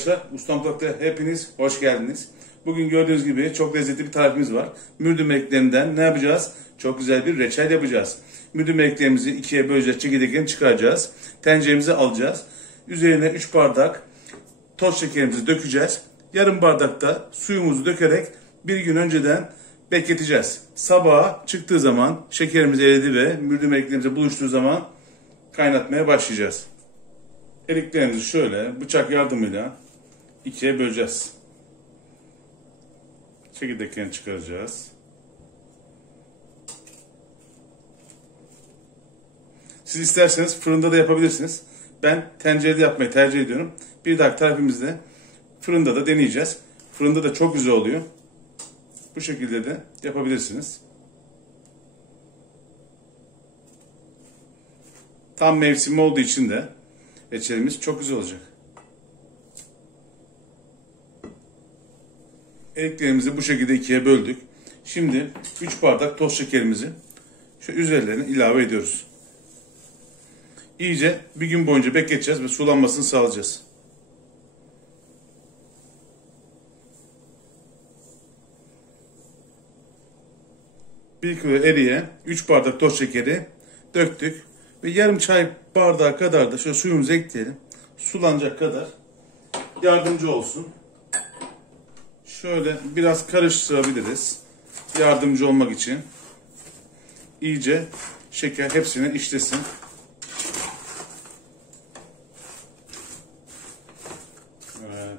arkadaşlar, Usta Mutfak'ta hepiniz hoş geldiniz. Bugün gördüğünüz gibi çok lezzetli bir tarifimiz var. Mürdüm eriklerinden ne yapacağız? Çok güzel bir reçel yapacağız. Mürdüm eriklerimizi ikiye böleceğiz, çekirdeklerini çıkaracağız. Tenceremize alacağız. Üzerine 3 bardak toz şekerimizi dökeceğiz. Yarım bardak da suyumuzu dökerek bir gün önceden bekleteceğiz. Sabaha çıktığı zaman şekerimiz eridi ve mürdüm eriklerimize buluştuğu zaman kaynatmaya başlayacağız. Eriklerimizi şöyle bıçak yardımıyla ikiye böleceğiz. Çekirdeklerini çıkaracağız. Siz isterseniz fırında da yapabilirsiniz. Ben tencerede yapmayı tercih ediyorum. Bir dahaki tarifimizde fırında da deneyeceğiz. Fırında da çok güzel oluyor. Bu şekilde de yapabilirsiniz. Tam mevsimi olduğu için de reçelimiz çok güzel olacak. Eriklerimizi bu şekilde ikiye böldük. Şimdi 3 bardak toz şekerimizi şu üzerlerine ilave ediyoruz. İyice bir gün boyunca bekleteceğiz ve sulanmasını sağlayacağız. Bir kilo eriğe 3 bardak toz şekeri döktük ve yarım çay bardağı kadar da şöyle suyumuzu ekleyelim. Sulanacak kadar yardımcı olsun. Şöyle biraz karıştırabiliriz. Yardımcı olmak için. İyice şeker hepsine işlesin. Evet.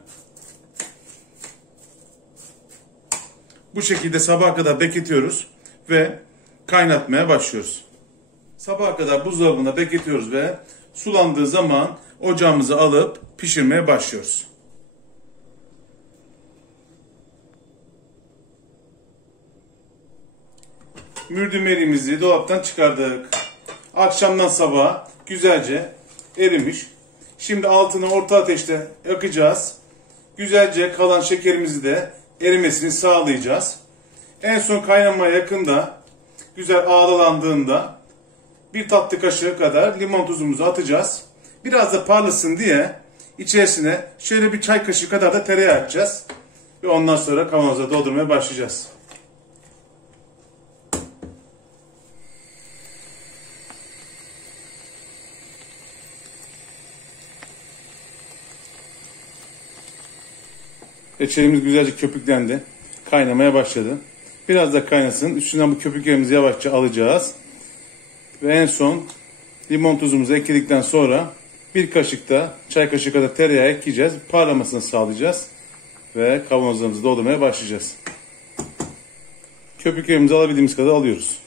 Bu şekilde sabaha kadar bekletiyoruz ve kaynatmaya başlıyoruz. Sabaha kadar buzdolabında bekletiyoruz ve sulandığı zaman ocağımıza alıp pişirmeye başlıyoruz. Mürdüm eriğimizi dolaptan çıkardık. Akşamdan sabaha güzelce erimiş. Şimdi altını orta ateşte yakacağız. Güzelce kalan şekerimizi de erimesini sağlayacağız. En son kaynamaya yakında güzel ağdalandığında bir tatlı kaşığı kadar limon tuzumuzu atacağız. Biraz da parlasın diye içerisine şöyle bir çay kaşığı kadar da tereyağı atacağız. Ve ondan sonra kavanoza doldurmaya başlayacağız. Reçelimiz güzelce köpüklendi. Kaynamaya başladı. Biraz da kaynasın. Üstünden bu köpüklerimizi yavaşça alacağız. Ve en son limon tuzumuzu ekledikten sonra bir kaşık da çay kaşığı kadar tereyağı ekleyeceğiz. Parlamasını sağlayacağız. Ve kavanozlarımızı doldurmaya başlayacağız. Köpüklerimizi alabildiğimiz kadar alıyoruz.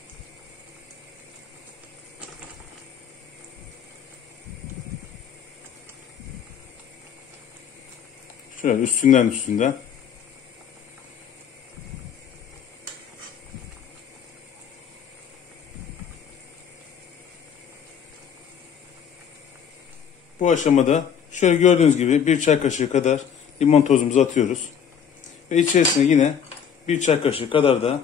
Şöyle üstünden. Bu aşamada şöyle gördüğünüz gibi bir çay kaşığı kadar limon tozumuzu atıyoruz. Ve içerisine yine bir çay kaşığı kadar da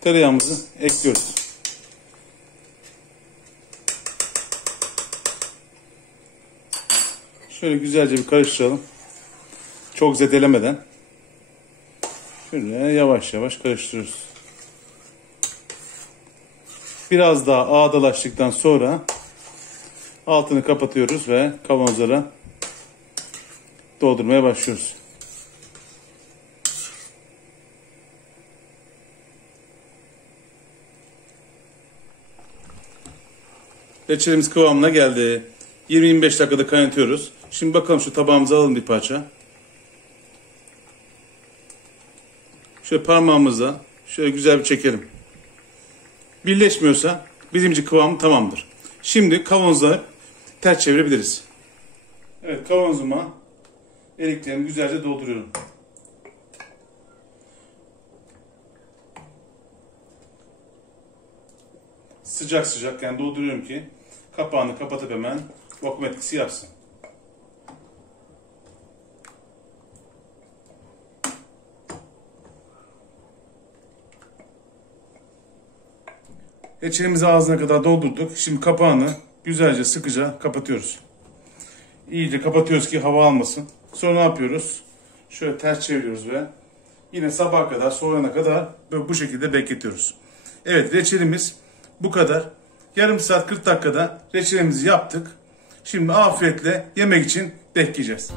tereyağımızı ekliyoruz. Şöyle güzelce bir karıştıralım. Çok zedelemeden. Şöyle yavaş yavaş karıştırıyoruz. Biraz daha ağdalaştıktan sonra altını kapatıyoruz ve kavanozlara doldurmaya başlıyoruz. Reçelimiz kıvamına geldi. 20-25 dakikada kaynatıyoruz. Şimdi bakalım şu tabağımıza alalım bir parça. Şöyle parmağımızla şöyle güzel bir çekelim. Birleşmiyorsa bizim için kıvamı tamamdır. Şimdi kavanoza ters çevirebiliriz. Evet, kavanozuma eriklerimi güzelce dolduruyorum. Sıcak sıcak yani dolduruyorum ki kapağını kapatıp hemen vakum etkisi yapsın. Reçelimizi ağzına kadar doldurduk. Şimdi kapağını güzelce sıkıca kapatıyoruz. İyice kapatıyoruz ki hava almasın. Sonra ne yapıyoruz? Şöyle ters çeviriyoruz ve yine sabaha kadar, soğuyana kadar böyle bu şekilde bekletiyoruz. Evet, reçelimiz bu kadar. Yarım saat 40 dakikada reçelimizi yaptık. Şimdi afiyetle yemek için bekleyeceğiz.